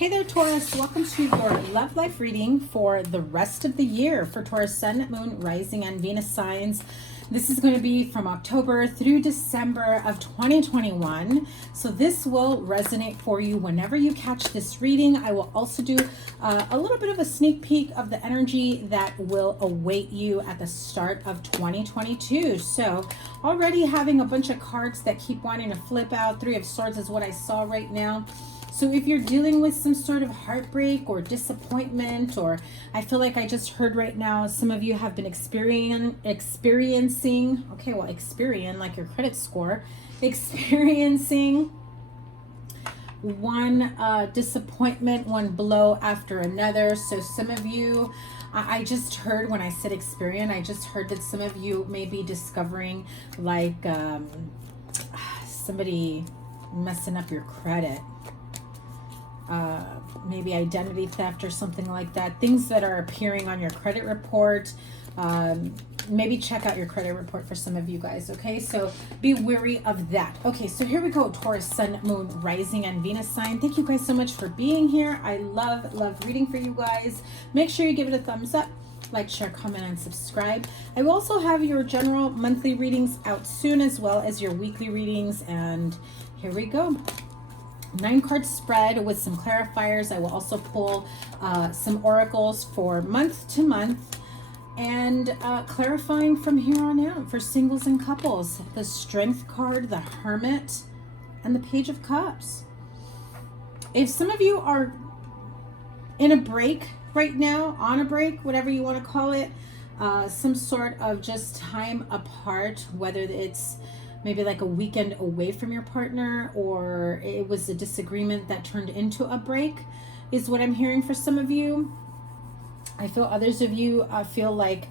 Hey there, Taurus. Welcome to your love life reading for the rest of the year for Taurus Sun, Moon, Rising, and Venus signs. This is going to be from October through December of 2021. So this will resonate for you whenever you catch this reading. I will also do a little bit of a sneak peek of the energy that will await you at the start of 2022. So already having a bunch of cards that keep wanting to flip out. Three of Swords is what I saw right now. So if you're dealing with some sort of heartbreak or disappointment, or I feel like I just heard right now, some of you have been experiencing, okay, well, Experian, like your credit score, experiencing one disappointment, one blow after another. So some of you, I just heard when I said Experian, I just heard that some of you may be discovering like somebody messing up your credit. Maybe identity theft or something like that. Things that are appearing on your credit report. Maybe check out your credit report for some of you guys, okay? So be wary of that. Okay, so here we go. Taurus, Sun, Moon, Rising, and Venus sign. Thank you guys so much for being here. I love reading for you guys. Make sure you give it a thumbs up. Like, share, comment, and subscribe. I will also have your general monthly readings out soon, as well as your weekly readings. And here we go. 9-card spread with some clarifiers. I will also pull some oracles for month to month and clarifying from here on out for singles and couples. The Strength card, the Hermit, and the Page of Cups. If some of you are in a break right now, on a break, whatever you want to call it, some sort of just time apart, whether it's maybe like a weekend away from your partner, or it was a disagreement that turned into a break, is what I'm hearing for some of you. I feel others of you feel like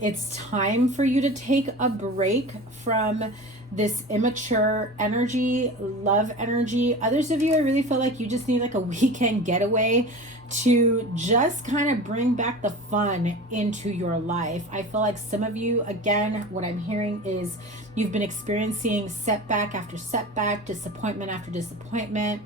it's time for you to take a break from this immature energy, love energy. Others of you, I really feel like you just need like a weekend getaway to just kind of bring back the fun into your life. I feel like some of you, again, what I'm hearing is you've been experiencing setback after setback, disappointment after disappointment.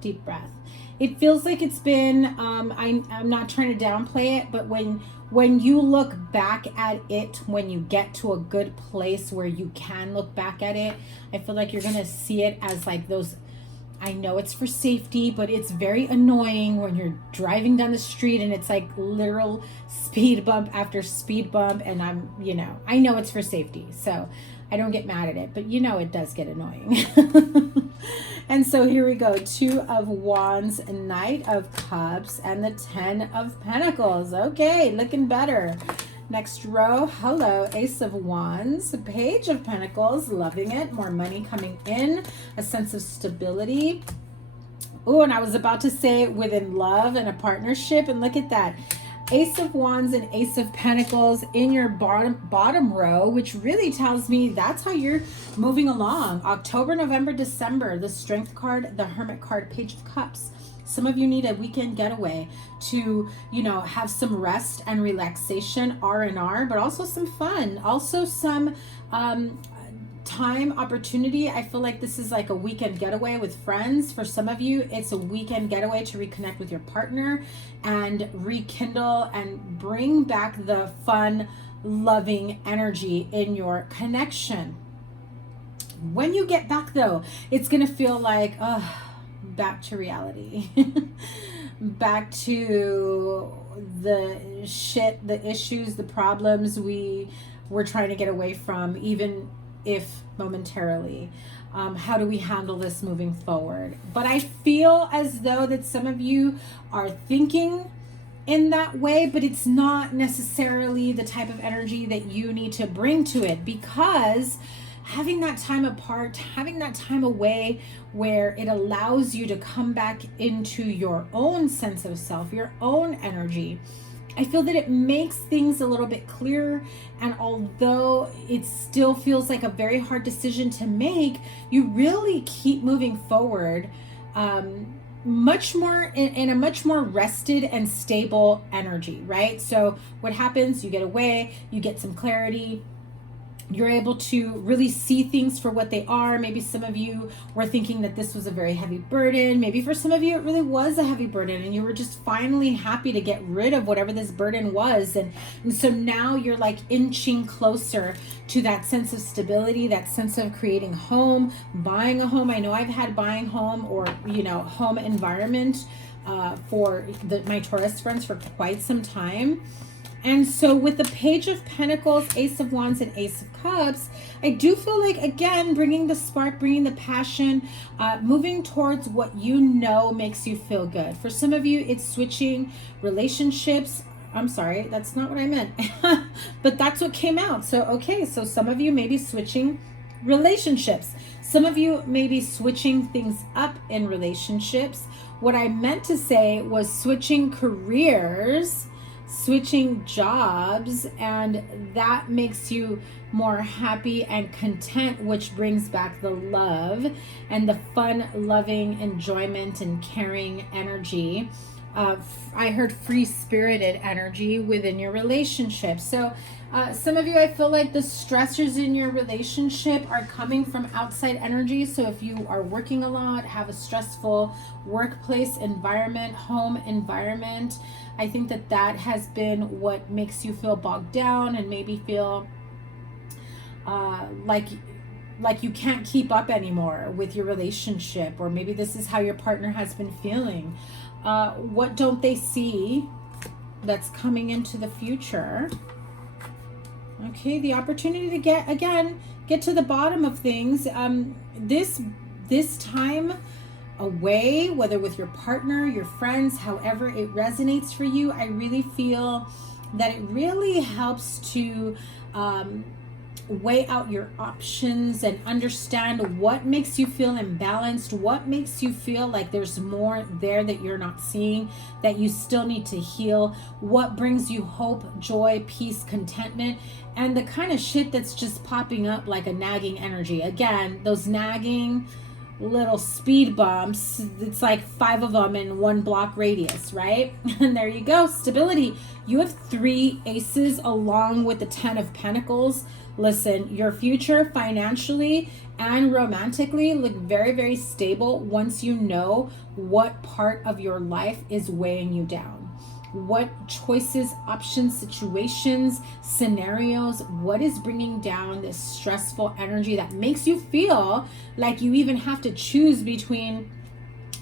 Deep breath. It feels like it's been, I'm not trying to downplay it, but when you look back at it, when you get to a good place where you can look back at it, I feel like you're going to see it as like those, I know it's for safety, but it's very annoying when you're driving down the street and it's like literal speed bump after speed bump. And I know it's for safety, so I don't get mad at it, but it does get annoying. And so here we go. 2 of Wands, Knight of Cups, and the 10 of Pentacles. Okay, looking better. Next row, hello, Ace of Wands, Page of Pentacles, loving it. More money coming in, a sense of stability. Oh, and I was about to say within love and a partnership, and look at that. Ace of Wands and Ace of Pentacles in your bottom row, which really tells me that's how you're moving along. October, November, December, the Strength card, the Hermit card, Page of Cups. Some of you need a weekend getaway to, have some rest and relaxation, R&R, but also some fun. Also some time, opportunity. I feel like this is like a weekend getaway with friends. For some of you, it's a weekend getaway to reconnect with your partner and rekindle and bring back the fun, loving energy in your connection. When you get back though, it's going to feel like, back to reality. Back to the shit, the issues, the problems we were trying to get away from, even if momentarily. How do we handle this moving forward? But I feel as though that some of you are thinking in that way, but it's not necessarily the type of energy that you need to bring to it, because having that time apart, having that time away where it allows you to come back into your own sense of self, your own energy, I feel that it makes things a little bit clearer. And although it still feels like a very hard decision to make, you really keep moving forward much more in a much more rested and stable energy, right? So what happens, you get away, you get some clarity, You're able to really see things for what they are. Maybe some of you were thinking that this was a very heavy burden. Maybe for some of you, it really was a heavy burden and you were just finally happy to get rid of whatever this burden was. And so now you're like inching closer to that sense of stability, that sense of creating home, buying a home. I know I've had buying home or, you know, home environment for my Taurus friends for quite some time. And so with the Page of Pentacles, Ace of Wands, and Ace of Cups, I do feel like, again, bringing the spark, bringing the passion, moving towards what you know makes you feel good. For some of you, it's switching relationships. I'm sorry, that's not what I meant. But that's what came out. So, okay, so some of you may be switching relationships. Some of you may be switching things up in relationships. What I meant to say was switching careers, switching jobs, and that makes you more happy and content, which brings back the love and the fun, loving, enjoyment, and caring energy. I heard free-spirited energy within your relationship. So some of you, I feel like the stressors in your relationship are coming from outside energy. So if you are working a lot, have a stressful workplace environment, home environment, I think that that has been what makes you feel bogged down and maybe feel like you can't keep up anymore with your relationship, or maybe this is how your partner has been feeling. What don't they see that's coming into the future? Okay, the opportunity to get to the bottom of things. This time away, whether with your partner, your friends, however it resonates for you, I really feel that it really helps to weigh out your options and understand what makes you feel imbalanced, what makes you feel like there's more there that you're not seeing, that you still need to heal, what brings you hope, joy, peace, contentment, and the kind of shit that's just popping up like a nagging energy. Again, those nagging little speed bumps, it's like 5 of them in 1 block radius, right? And there you go, stability. You have 3 aces along with the 10 of Pentacles. Listen, your future financially and romantically look very, very stable once you know what part of your life is weighing you down. What choices, options, situations, scenarios, what is bringing down this stressful energy that makes you feel like you even have to choose between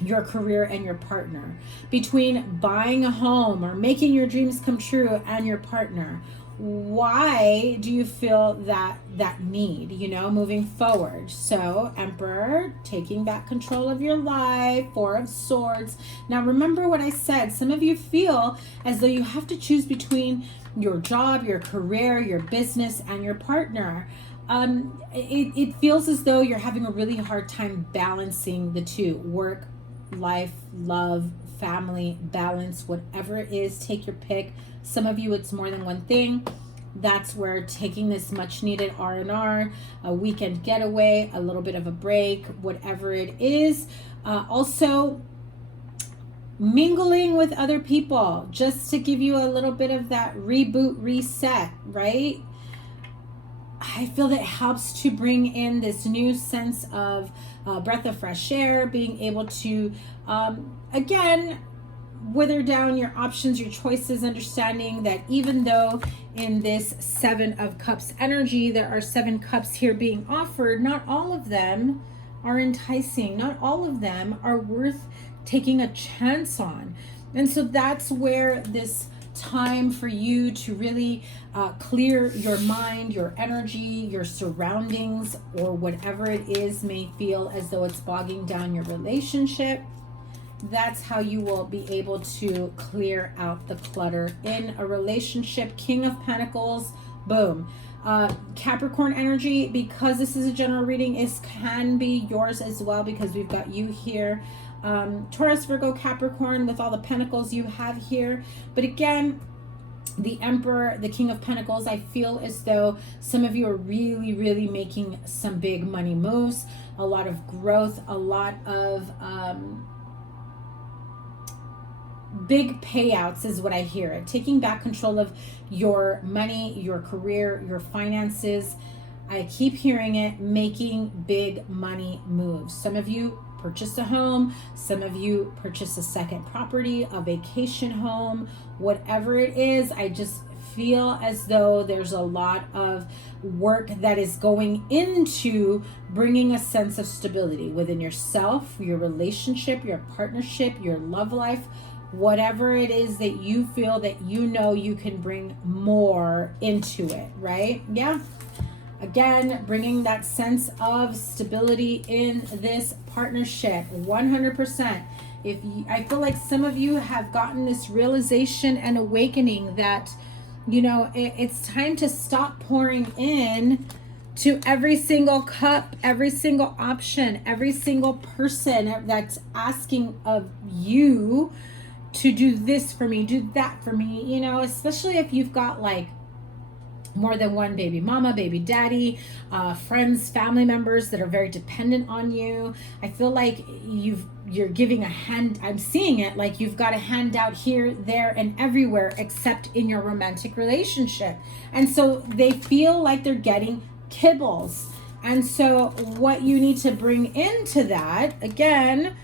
your career and your partner, between buying a home or making your dreams come true and your partner? Why do you feel that need, moving forward? So Emperor, taking back control of your life, 4 of Swords. Now remember what I said, some of you feel as though you have to choose between your job, your career, your business, and your partner. It feels as though you're having a really hard time balancing the two: work, life, love, family, balance, whatever it is, take your pick. Some of you, it's more than one thing. That's where taking this much needed R&R, a weekend getaway, a little bit of a break, whatever it is. Also, mingling with other people, just to give you a little bit of that reboot, reset, right? I feel that helps to bring in this new sense of breath of fresh air, being able to, again, wither down your options, your choices, understanding that even though in this 7 of Cups energy, there are 7 cups here being offered, not all of them are enticing. Not all of them are worth taking a chance on. And so that's where this time for you to really clear your mind, your energy, your surroundings, or whatever it is may feel as though it's bogging down your relationship. That's how you will be able to clear out the clutter in a relationship. King of Pentacles, boom. Capricorn energy, because this is a general reading, can be yours as well, because we've got you here. Taurus, Virgo, Capricorn, with all the pentacles you have here. But again, the Emperor, the King of Pentacles, I feel as though some of you are really, really making some big money moves, a lot of growth, a lot of big payouts is what I hear. Taking back control of your money, your career, your finances. I keep hearing it, making big money moves. Some of you purchase a home, some of you purchase a second property, a vacation home, whatever it is. I just feel as though there's a lot of work that is going into bringing a sense of stability within yourself, your relationship, your partnership, your love life, whatever it is that you feel that you know you can bring more into it, right? Yeah. Again, bringing that sense of stability in this partnership, 100%. I feel like some of you have gotten this realization and awakening that, you know, it's time to stop pouring in to every single cup, every single option, every single person that's asking of you to do this for me, do that for me, you know, especially if you've got like more than one baby mama, baby daddy, friends, family members that are very dependent on you. I feel like you're giving a hand. I'm seeing it like you've got a handout here, there, and everywhere except in your romantic relationship. And so they feel like they're getting kibbles. And so what you need to bring into that, again,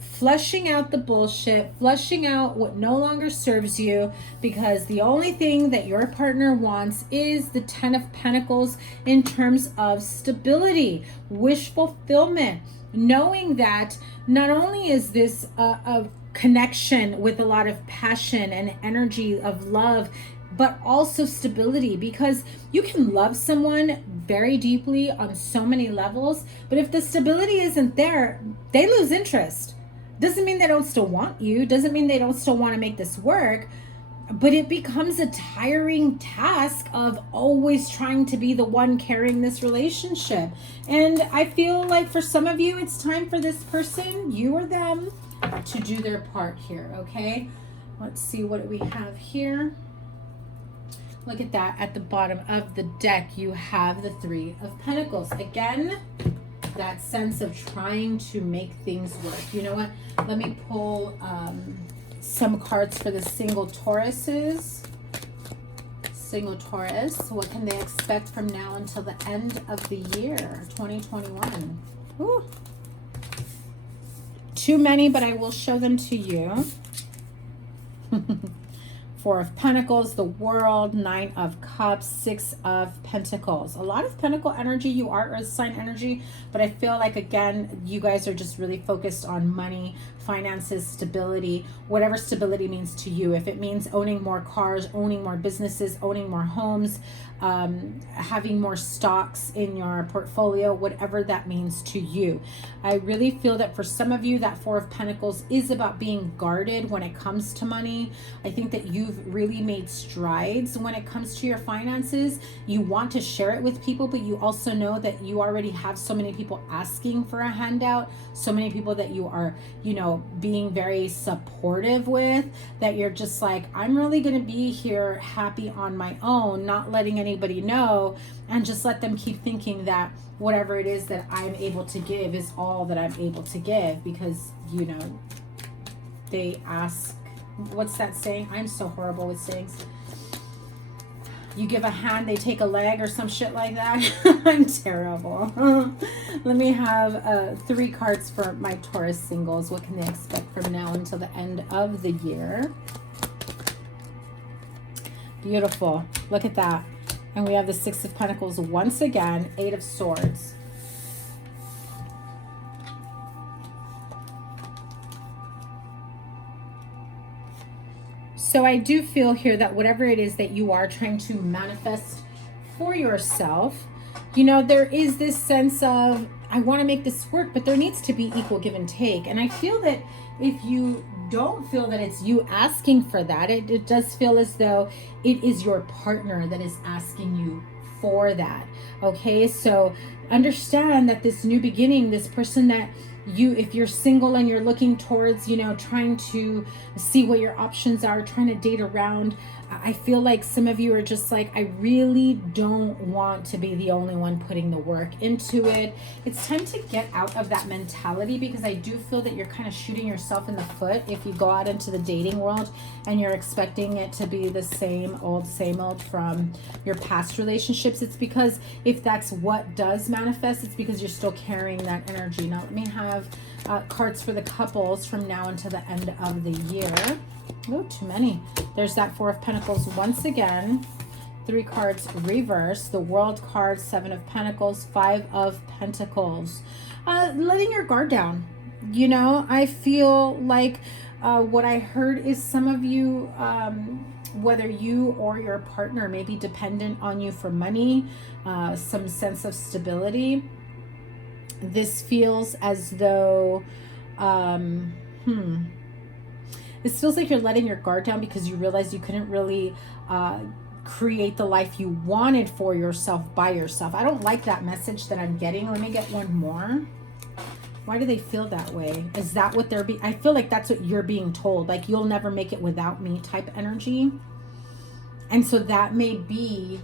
flushing out the bullshit, flushing out what no longer serves you, because the only thing that your partner wants is the 10 of Pentacles in terms of stability, wish fulfillment, knowing that not only is this a connection with a lot of passion and energy of love, but also stability, because you can love someone very deeply on so many levels, but if the stability isn't there, they lose interest. Doesn't mean they don't still want you, doesn't mean they don't still want to make this work, but it becomes a tiring task of always trying to be the one carrying this relationship. And I feel like for some of you, it's time for this person, you or them, to do their part here, okay? Let's see, what do we have here? Look at that. At the bottom of the deck, you have the 3 of Pentacles. Again, that sense of trying to make things work. You know what? Let me pull some cards for the single Tauruses. Single Taurus, what can they expect from now until the end of the year, 2021? Ooh. Too many, but I will show them to you. 4 of Pentacles, the World, 9 of Cups, 6 of Pentacles. A lot of Pentacle energy. You are Earth sign energy, but I feel like, again, you guys are just really focused on money, finances, stability, whatever stability means to you. If it means owning more cars, owning more businesses, owning more homes, having more stocks in your portfolio, whatever that means to you. I really feel that for some of you, that 4 of Pentacles is about being guarded when it comes to money. I think that you've really made strides when it comes to your finances. You want to share it with people, but you also know that you already have so many people asking for a handout, so many people that you are, you know, being very supportive with, that you're just like, I'm really going to be here happy on my own, not letting anybody know, and just let them keep thinking that whatever it is that I'm able to give is all that I'm able to give, because, you know, they ask, what's that saying? I'm so horrible with sayings. You give a hand, they take a leg, or some shit like that. I'm terrible. Let me have 3 cards for my Taurus singles. What can they expect from now until the end of the year? Beautiful. Look at that. And we have the 6 of Pentacles once again, 8 of Swords. So I do feel here that whatever it is that you are trying to manifest for yourself, you know, there is this sense of, I want to make this work, but there needs to be equal give and take. And I feel that if you don't feel that it's you asking for that, it does feel as though it is your partner that is asking you for that. Okay, so understand that this new beginning, this person that you, if you're single and you're looking towards, you know, trying to see what your options are, trying to date around, I feel like some of you are just like, I really don't want to be the only one putting the work into it. It's time to get out of that mentality, because I do feel that you're kind of shooting yourself in the foot if you go out into the dating world and you're expecting it to be the same old from your past relationships. It's because if that's what does manifest, it's because you're still carrying that energy. Now let me have cards for the couples from now until the end of the year. Oh, too many. There's that Four of Pentacles once again. 3 cards reverse. The World card, 7 of Pentacles, 5 of Pentacles. Letting your guard down. You know, I feel like what I heard is some of you, whether you or your partner may be dependent on you for money, some sense of stability. This feels as though, this feels like you're letting your guard down because you realize you couldn't really create the life you wanted for yourself by yourself. I don't like that message that I'm getting. Let me get one more. Why do they feel that way? Is that what they're I feel like that's what you're being told. Like, you'll never make it without me type energy. And so that may be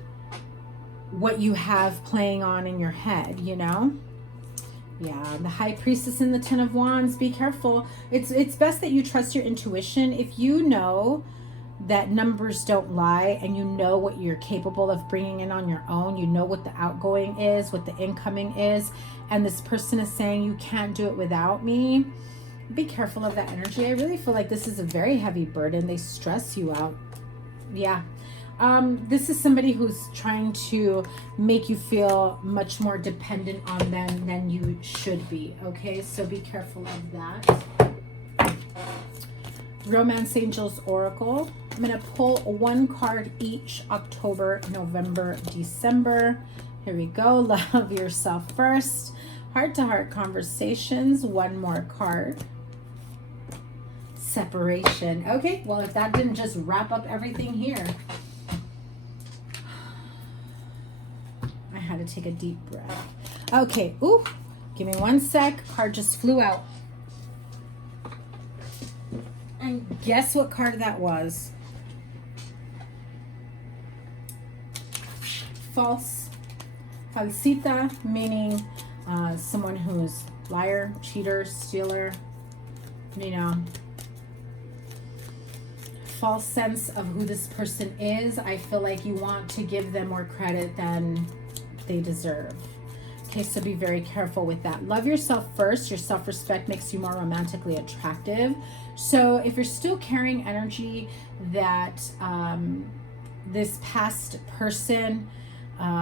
what you have playing on in your head, you know? Yeah, the High Priestess and the Ten of Wands. Be careful. It's best that you trust your intuition. If you know that numbers don't lie and you know what you're capable of bringing in on your own, you know what the outgoing is, what the incoming is, and this person is saying you can't do it without me, be careful of that energy. I really feel like this is a very heavy burden. They stress you out. Yeah. This is somebody who's trying to make you feel much more dependent on them than you should be. Okay, so be careful of that. Romance Angels Oracle. I'm going to pull 1 card each, October, November, December. Here we go. Love yourself first. Heart-to-heart conversations. 1 more card. Separation. Okay, well, if that didn't just wrap up everything here. I had to take a deep breath. Okay, ooh, give me 1 sec. Card just flew out. And guess what card that was? False. Falsita, meaning someone who's liar, cheater, stealer, you know. False sense of who this person is. I feel like you want to give them more credit than they deserve. Okay, so be very careful with that. Love yourself first. Your self-respect makes you more romantically attractive. So if you're still carrying energy that this past person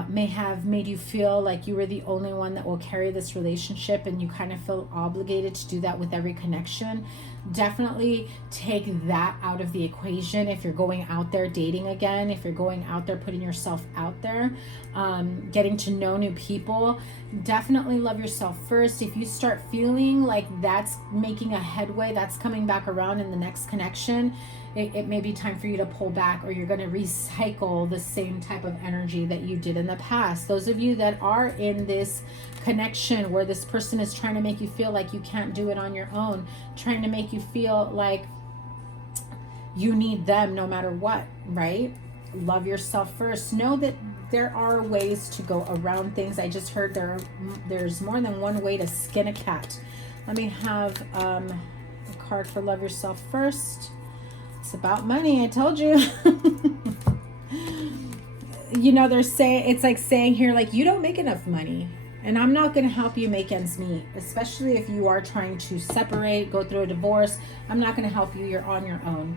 may have made you feel like you were the only one that will carry this relationship, and you kind of feel obligated to do that with every connection, definitely take that out of the equation. If you're going out there dating again, if you're going out there putting yourself out there, getting to know new people, definitely love yourself first. If you start feeling like that's making a headway, that's coming back around in the next connection, it may be time for you to pull back, or you're going to recycle the same type of energy that you did in the past. Those of you that are in this connection where this person is trying to make you feel like you can't do it on your own, trying to make you feel like you need them no matter what, right? Love yourself first. Know that there are ways to go around things. I just heard there's more than one way to skin a cat. Let me have a card for love yourself first. It's about money, I told you. You know, they're saying, it's like saying here, like, you don't make enough money, and I'm not going to help you make ends meet, especially if you are trying to separate, go through a divorce. I'm not going to help you. You're on your own.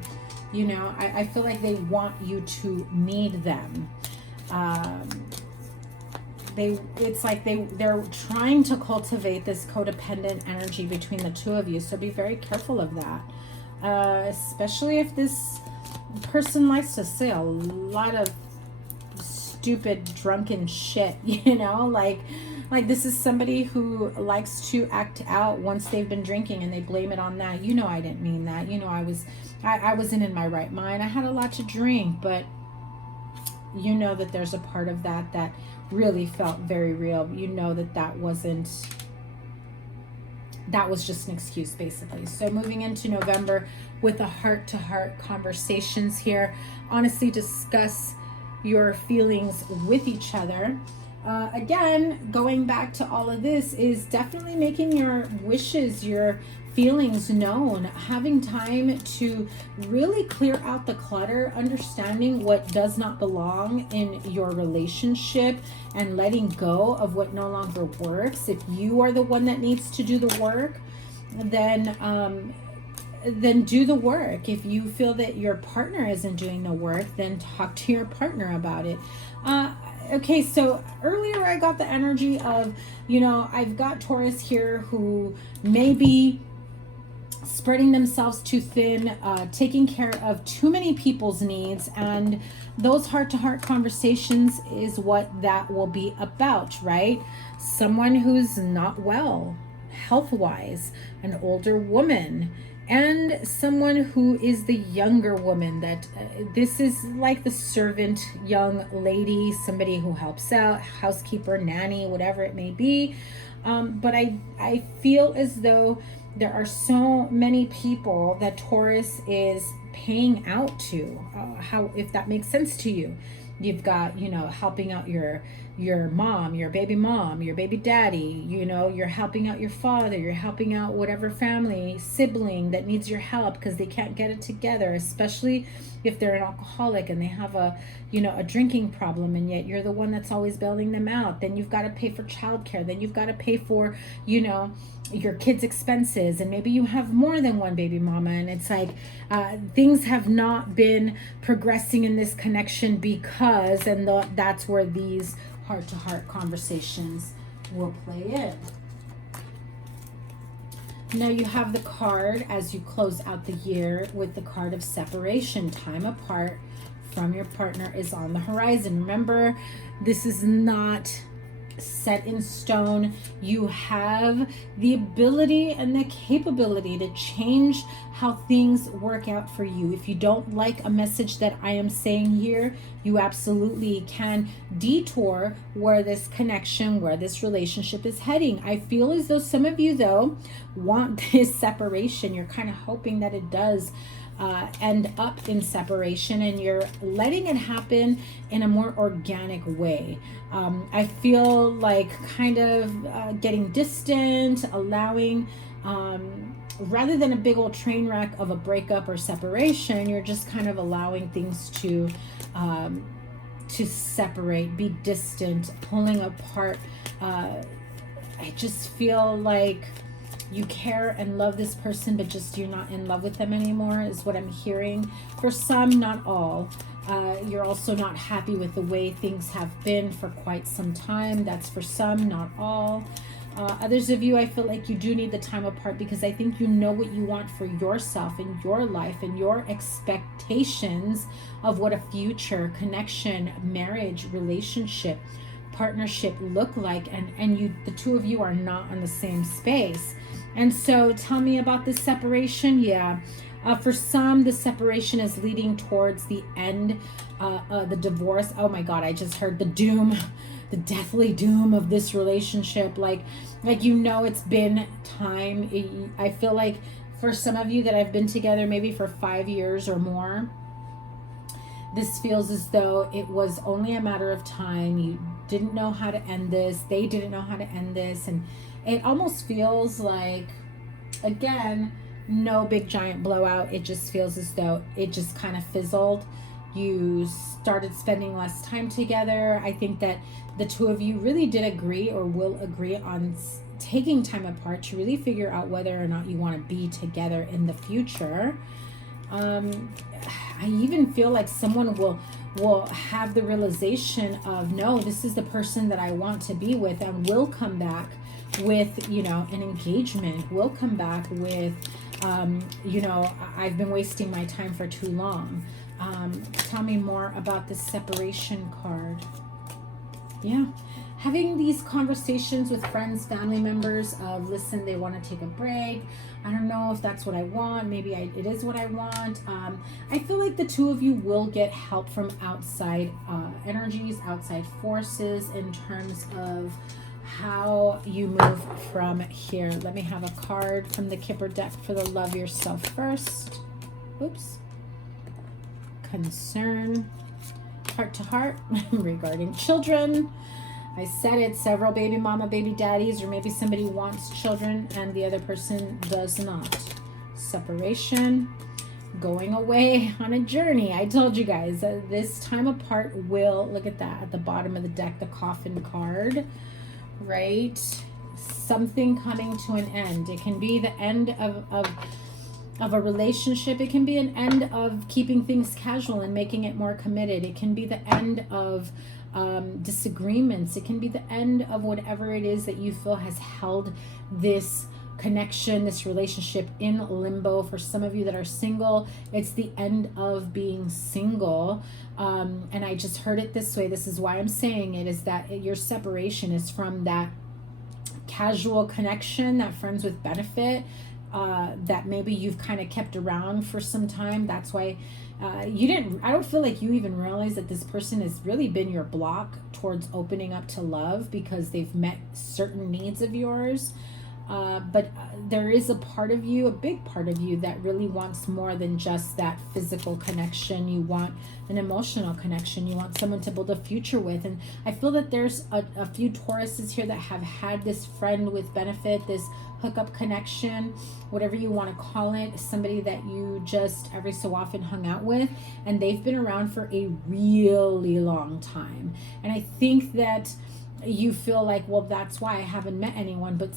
You know, I feel like they want you to need them. It's like they're trying to cultivate this codependent energy between the two of you. So be very careful of that. Especially if this person likes to say a lot of stupid drunken shit, you know, like this is somebody who likes to act out once they've been drinking, and they blame it on that. You know, I didn't mean that. You know, I wasn't in my right mind. I had a lot to drink, but you know that there's a part of that really felt very real. You know that wasn't that was just an excuse, basically. So moving into November with the heart-to-heart conversations here. Honestly, discuss your feelings with each other. Again, going back to all of this is definitely making your wishes, your feelings known, having time to really clear out the clutter, understanding what does not belong in your relationship and letting go of what no longer works. If you are the one that needs to do the work, then do the work. If you feel that your partner isn't doing the work, then talk to your partner about it. Okay, so earlier I got the energy of, you know, I've got Taurus here who may be spreading themselves too thin, taking care of too many people's needs, and those heart-to-heart conversations is what that will be about, right? Someone who's not well health-wise, an older woman, and someone who is the younger woman, that this is like the servant young lady, somebody who helps out, housekeeper, nanny, whatever it may be. But I feel as though there are so many people that Taurus is paying out to, how, if that makes sense to you. You've got, you know, helping out your mom, your baby daddy, you know, you're helping out your father, you're helping out whatever family, sibling that needs your help because they can't get it together, especially if they're an alcoholic and they have a, you know, a drinking problem, and yet you're the one that's always bailing them out. Then you've got to pay for childcare, then you've got to pay for, you know, your kids' expenses, and maybe you have more than one baby mama, and it's like things have not been progressing in this connection because, and that's where these heart-to-heart conversations will play in. Now you have the card as you close out the year with the card of separation. Time apart from your partner is on the horizon. Remember, this is not set in stone. You have the ability and the capability to change how things work out for you. If you don't like a message that I am saying here, you absolutely can detour where this connection, where this relationship is heading. I feel as though some of you, though, want this separation. You're kind of hoping that it does end up in separation, and you're letting it happen in a more organic way. I feel like kind of getting distant, allowing, rather than a big old train wreck of a breakup or separation, you're just kind of allowing things to separate, be distant, pulling apart. I just feel like you care and love this person, but just you're not in love with them anymore, is what I'm hearing. For some, not all. You're also not happy with the way things have been for quite some time. That's for some, not all. Others of you, I feel like you do need the time apart because I think you know what you want for yourself and your life and your expectations of what a future connection, marriage, relationship, partnership look like, and you, the two of you, are not on the same space. And so tell me about this separation. Yeah, for some, the separation is leading towards the end, the divorce. Oh my God, I just heard the doom, the deathly doom of this relationship. Like you know, it's been time. I feel like for some of you that have been together maybe for 5 years or more, this feels as though it was only a matter of time. You didn't know how to end this. They didn't know how to end this. And it almost feels like, again, no big giant blowout. It just feels as though it just kind of fizzled. You started spending less time together. I think that the two of you really did agree, or will agree, on taking time apart to really figure out whether or not you want to be together in the future. I even feel like someone will have the realization of, no, this is the person that I want to be with, and will come back with, you know, an engagement, will come back with, you know, I've been wasting my time for too long. Tell me more about this separation card. Yeah. Having these conversations with friends, family members of, listen, they want to take a break. I don't know if that's what I want. Maybe it is what I want. I feel like the two of you will get help from outside energies, outside forces, in terms of how you move from here. Let me have a card from the Kipper deck for the love yourself first. Oops. Concern, heart to heart regarding children. I said it, several baby mama, baby daddies, or maybe somebody wants children and the other person does not. Separation, going away on a journey. I told you guys that this time apart will, look at that at the bottom of the deck, the coffin card, right? Something coming to an end. It can be the end of a relationship. It can be an end of keeping things casual and making it more committed. It can be the end of disagreements. It can be the end of whatever it is that you feel has held this connection, this relationship in limbo. For some of you that are single, it's the end of being single. And I just heard it this way. This is why I'm saying it, is that your separation is from that casual connection, that friends with benefit, that maybe you've kind of kept around for some time. That's why I don't feel like you even realize that this person has really been your block towards opening up to love, because they've met certain needs of yours. But there is a part of you, a big part of you, that really wants more than just that physical connection. You want an emotional connection. You want someone to build a future with. And I feel that there's a few Tauruses here that have had this friend with benefit, this hookup connection, whatever you want to call it, somebody that you just every so often hung out with, and they've been around for a really long time. And I think that you feel like, well, that's why I haven't met anyone. But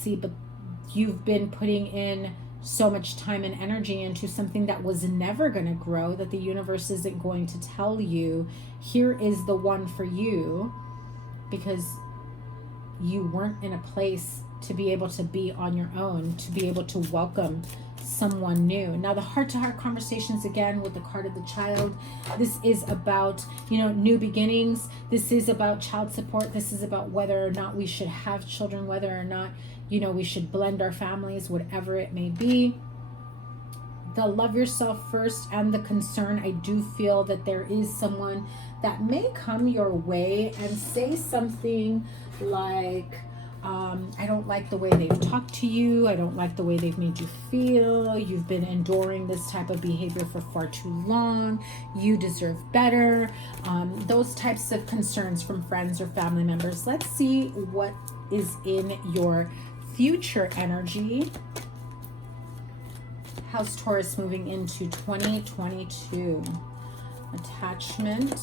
you've been putting in so much time and energy into something that was never going to grow, that the universe isn't going to tell you, here is the one for you, because you weren't in a place to be able to be on your own, to be able to welcome someone new. Now, the heart-to-heart conversations, again, with the card of the child, this is about, new beginnings. This is about child support. This is about whether or not we should have children, whether or not, we should blend our families, whatever it may be. The love yourself first and the concern, I do feel that there is someone that may come your way and say something like, I don't like the way they've talked to you. I don't like the way they've made you feel. You've been enduring this type of behavior for far too long. You deserve better. Those types of concerns from friends or family members. Let's see what is in your future energy. How's Taurus moving into 2022? Attachment,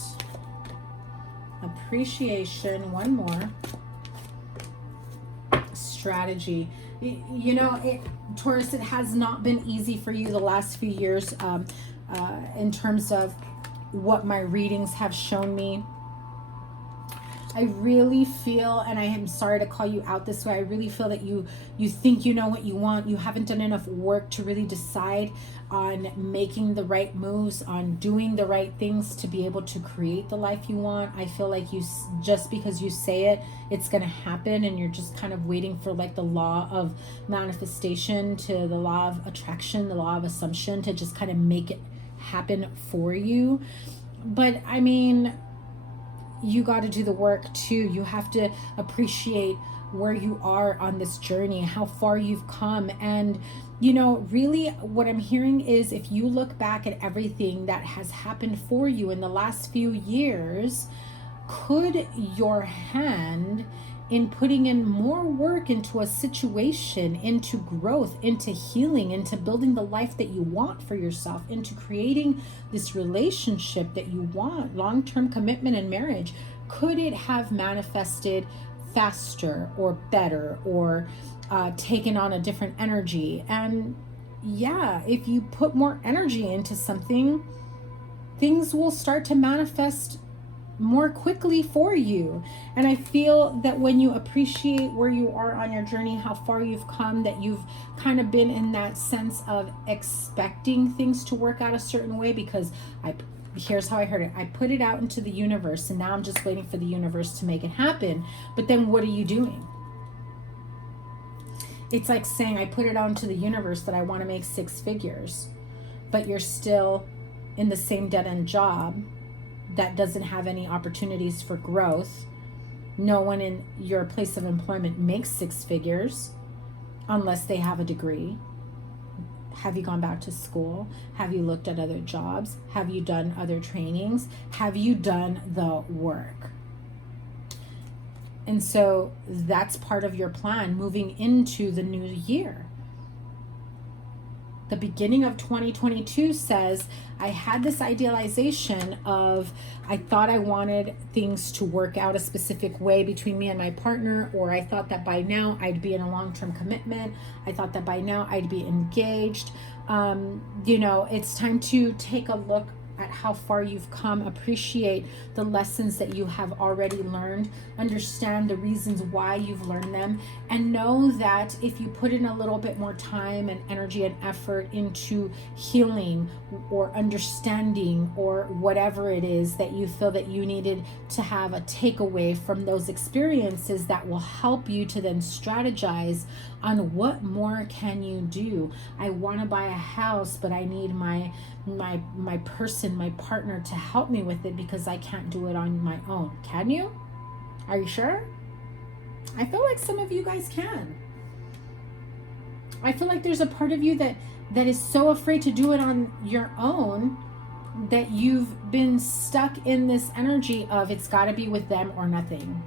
appreciation, one more. Strategy. Taurus, it has not been easy for you the last few years in terms of what my readings have shown me. I really feel, and I am sorry to call you out this way, I really feel that you think you know what you want. You haven't done enough work to really decide on making the right moves, on doing the right things to be able to create the life you want. I feel like just because you say it, it's going to happen, and you're just kind of waiting for like the law of manifestation, to the law of attraction, the law of assumption, to just kind of make it happen for you. But I mean, you got to do the work too. You have to appreciate where you are on this journey, how far you've come. And really what I'm hearing is, if you look back at everything that has happened for you in the last few years, could your hand in putting in more work into a situation, into growth, into healing, into building the life that you want for yourself, into creating this relationship that you want, long-term commitment and marriage, could it have manifested faster or better, or taken on a different energy? And yeah, if you put more energy into something, things will start to manifest more quickly for you. And I feel that when you appreciate where you are on your journey, how far you've come, that you've kind of been in that sense of expecting things to work out a certain way, because here's how I heard it. I put it out into the universe, and now I'm just waiting for the universe to make it happen. But then what are you doing? It's like saying, I put it out into the universe that I want to make 6 figures, but you're still in the same dead-end job that doesn't have any opportunities for growth. No one in your place of employment makes 6 figures unless they have a degree. Have you gone back to school? Have you looked at other jobs? Have you done other trainings? Have you done the work? And so that's part of your plan moving into the new year. The beginning of 2022 says, I had this idealization of, I thought I wanted things to work out a specific way between me and my partner, or I thought that by now I'd be in a long-term commitment. I thought that by now I'd be engaged. You know, it's time to take a look at how far you've come, appreciate the lessons that you have already learned, understand the reasons why you've learned them, and know that if you put in a little bit more time and energy and effort into healing or understanding or whatever it is that you feel that you needed to have a takeaway from those experiences, that will help you to then strategize on what more can you do. I want to buy a house, but I need my person, my partner, to help me with it because I can't do it on my own. Can you? Are you sure? I feel like some of you guys can. I feel like there's a part of you that is so afraid to do it on your own that you've been stuck in this energy of it's got to be with them or nothing.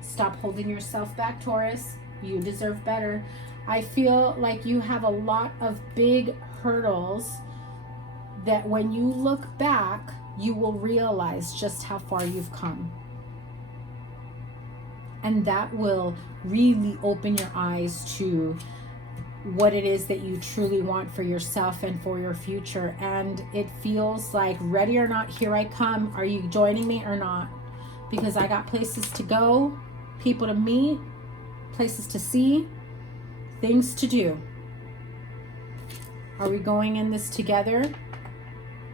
Stop holding yourself back, Taurus. You deserve better. I feel like you have a lot of big hurdles that when you look back, you will realize just how far you've come. And that will really open your eyes to what it is that you truly want for yourself and for your future. And it feels like, ready or not, here I come. Are you joining me or not? Because I got places to go, people to meet, places to see, things to do. Are we going in this together?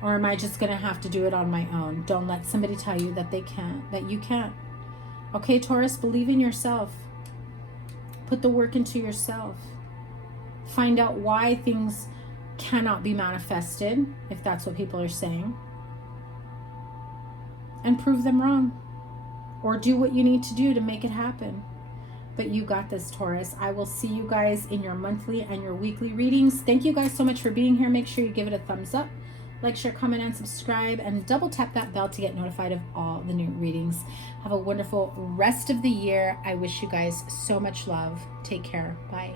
Or am I just going to have to do it on my own? Don't let somebody tell you that they can't, that you can't. Okay, Taurus, believe in yourself. Put the work into yourself. Find out why things cannot be manifested, if that's what people are saying. And prove them wrong. Or do what you need to do to make it happen. But you got this, Taurus. I will see you guys in your monthly and your weekly readings. Thank you guys so much for being here. Make sure you give it a thumbs up. Like, share, comment, and subscribe, and double tap that bell to get notified of all the new readings. Have a wonderful rest of the year. I wish you guys so much love. Take care. Bye.